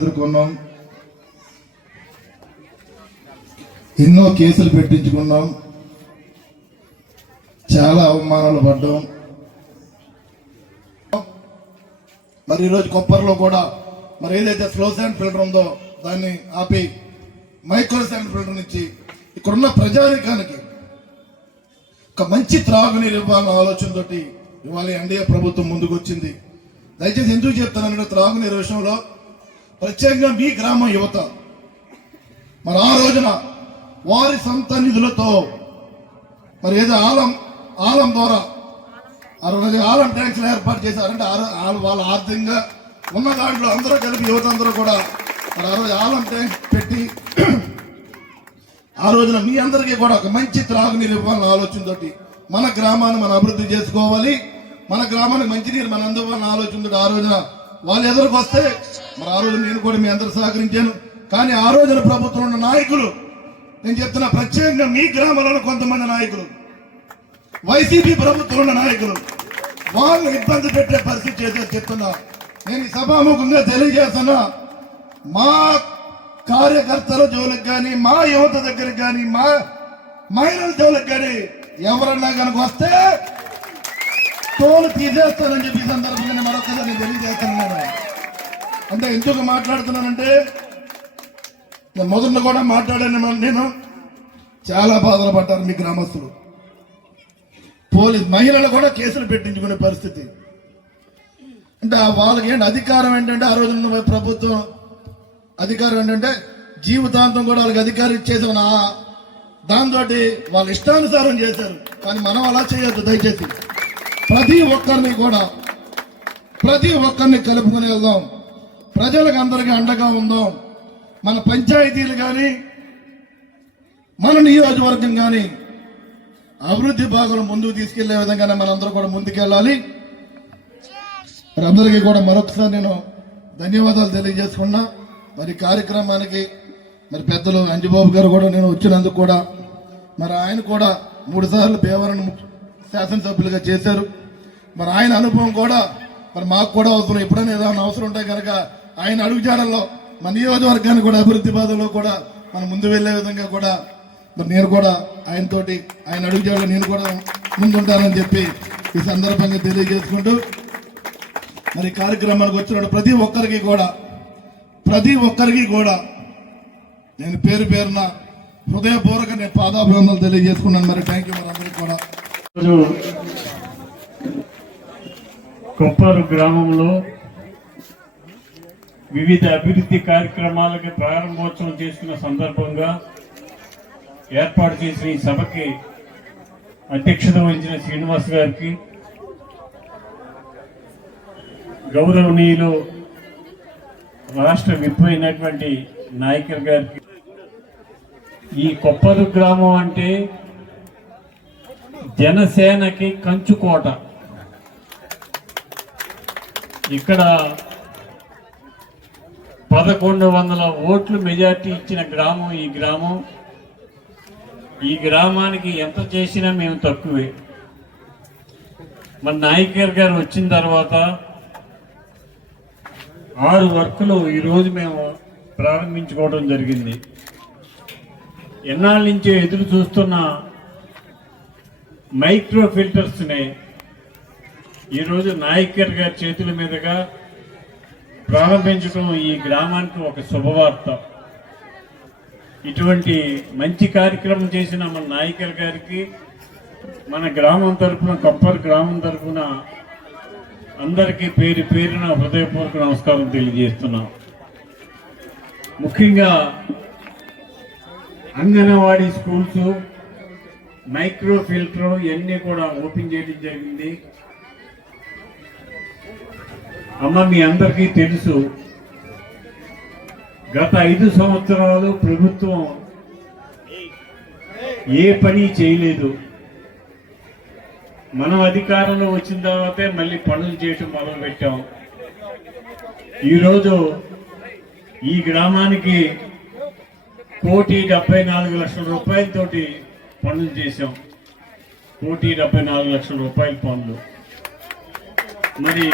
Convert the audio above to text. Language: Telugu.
ఎదుర్కొన్నాం, ఎన్నో కేసులు పెట్టించుకున్నాం, చాలా అవమానాలు పడ్డాం. మరి ఈరోజు కొప్పర్లో కూడా మరి ఏదైతే స్లో శాండ్ ఫిల్టర్ ఉందో దాన్ని ఆపి మైక్రో శాండ్ ఫిల్టర్ ఇచ్చి ఇక్కడున్న ప్రజానికానికి ఒక మంచి త్రాగునీరు ఇవ్వాలన్న ఆలోచనతో ఇవాళ ఎన్డీఏ ప్రభుత్వం ముందుకు వచ్చింది. దయచేసి ఎందుకు చెప్తానంటే త్రాగునీరు విషయంలో ప్రత్యేకంగా మీ గ్రామం యువత మరి ఆ రోజున వారి సొంత నిధులతో మరి ఏదో ఆలం ద్వారా 60 ఆలం ట్యాంక్స్ ఏర్పాటు చేశారంటే వాళ్ళ ఆర్థికంగా ఉన్న దాంట్లో అందరూ కలిపి యువత అందరూ కూడా మరి 60 ఆలం ట్యాంక్ పెట్టి ఆ రోజున మీ అందరికీ కూడా ఒక మంచి త్రాగునీరు ఇవ్వాలన్న ఆలోచనతో మన గ్రామాన్ని మనం అభివృద్ధి చేసుకోవాలి, మన గ్రామానికి మంచినీరు మన అందువలన ఆలోచనతో ఆ రోజున వాళ్ళు ఎదురుకు వస్తే మరి ఆ రోజు నేను కూడా మీ అందరూ సహకరించాను. కానీ ఆ రోజున ప్రభుత్వం ఉన్న నాయకులు, నేను చెప్తున్నా ప్రత్యేకంగా మీ గ్రామంలో కొంతమంది నాయకులు, వైసీపీ ప్రభుత్వం ఉన్న నాయకులు వాళ్ళు ఇబ్బంది పెట్టే పరిస్థితి చేశారు. చెప్తున్నా నేను ఈ సభాముఖంగా తెలియజేస్తున్నా, మా కార్యకర్తల జోలికి కానీ మా యువత దగ్గరికి కానీ మా మహిళల జోలికి కానీ ఎవరన్నా కనుక వస్తే తోలు తీసేస్తానని చెప్పి సందర్భంగా మరొకసారి తెలియజేస్తున్నాను. అంటే ఎందుకు మాట్లాడుతున్నానంటే మొదట్లో కూడా మాట్లాడాను, నేను చాలా బాధలు పడ్డారు మీ గ్రామస్తులు. పోలీస్ మహిళలు కూడా కేసులు పెట్టించుకునే పరిస్థితి. అంటే వాళ్ళకి ఏంటి అధికారం ఏంటంటే ఆ రోజున ప్రభుత్వం అధికారం ఏంటంటే జీవితాంతం కూడా వాళ్ళకి అధికారం ఇచ్చేసాం, దాంతో వాళ్ళ ఇష్టానుసారం చేశారు. కానీ మనం అలా చేయొద్దు. దయచేసి ప్రతి ఒక్కరిని కలుపుకుని వెళ్దాం, ప్రజలకు అందరికీ అండగా ఉందాం. మన పంచాయతీలు కానీ మన నియోజకవర్గం కానీ అభివృద్ధి భాగంలో ముందుకు తీసుకెళ్లే విధంగానే మనందరూ కూడా ముందుకెళ్ళాలి. మరి అందరికీ కూడా మరొకసారి నేను ధన్యవాదాలు తెలియజేసుకున్నా. మరి కార్యక్రమానికి మరి పెద్దలు అంజబాబు గారు కూడా నేను వచ్చినందుకు కూడా మరి ఆయన కూడా 3 సార్లు భీమవరం శాసనసభ్యులుగా చేశారు. మరి ఆయన అనుభవం కూడా మరి మాకు కూడా అవసరం. ఎప్పుడైనా ఏదైనా అవసరం ఉంటే కనుక ఆయన అడుగుజాడల్లో మన నియోజకవర్గాన్ని కూడా అభివృద్ధి బాధలో కూడా మనం ముందు వెళ్లే విధంగా కూడా మరి నేను కూడా ఆయనతోటి ఆయన అడుగుజాడలో నేను కూడా ముందుంటానని చెప్పి ఈ సందర్భంగా తెలియజేసుకుంటూ మరి కార్యక్రమానికి వచ్చిన ప్రతి ఒక్కరికి కూడా నేను పేరు పేరున హృదయపూర్వక నేను పాదాభివందనలు తెలియజేసుకున్నాను. మరి థ్యాంక్ యూ. మరి అందరికీ కూడా కొప్పరు గ్రామంలో వివిధ అభివృద్ధి కార్యక్రమాలకి ప్రారంభోత్సవం చేసుకున్న సందర్భంగా ఏర్పాటు చేసిన ఈ సభకి అధ్యక్షత వహించిన శ్రీనివాస్ గారికి, గౌరవనీయులు రాష్ట్ర విప్ అయినటువంటి నాయకర్ గారికి, ఈ కొప్పరు గ్రామం అంటే జనసేనకి కంచుకోట. ఇక్కడ 1100 ఓట్లు మెజార్టీ ఇచ్చిన గ్రామం ఈ గ్రామం. ఈ గ్రామానికి ఎంత చేసినా మేము తక్కువే. మన నాయకర్ గారు వచ్చిన తర్వాత 6 వర్కులు ఈరోజు మేము ప్రారంభించుకోవడం జరిగింది. ఎన్నాళ్ళ నుంచో ఎదురు చూస్తున్న మైక్రో ఫిల్టర్స్ని ఈరోజు నాయకర్ గారి చేతుల మీదుగా ప్రారంభించడం ఈ గ్రామానికి ఒక శుభవార్త. ఇటువంటి మంచి కార్యక్రమం చేసిన మన నాయకర్ గారికి మన గ్రామం తరఫున, కొప్పరు గ్రామం తరఫున అందరికీ పేరు పేరున హృదయపూర్వక నమస్కారం తెలియజేస్తున్నాం. ముఖ్యంగా అంగన్వాడీ స్కూల్స్, మైక్రో ఫిల్టర్ ఇవన్నీ కూడా ఓపెన్ చేయడం జరిగింది. అమ్మ, మీ అందరికీ తెలుసు, గత 5 సంవత్సరాలు ప్రభుత్వం ఏ పని చేయలేదు. మనం అధికారంలో వచ్చిన తర్వాతే మళ్ళీ పనులు చేయటం మొదలుపెట్టాం. ఈరోజు ఈ గ్రామానికి 1,74,00,000 రూపాయలతోటి పనులు చేశాం. 1,74,00,000 రూపాయల పనులు. మరి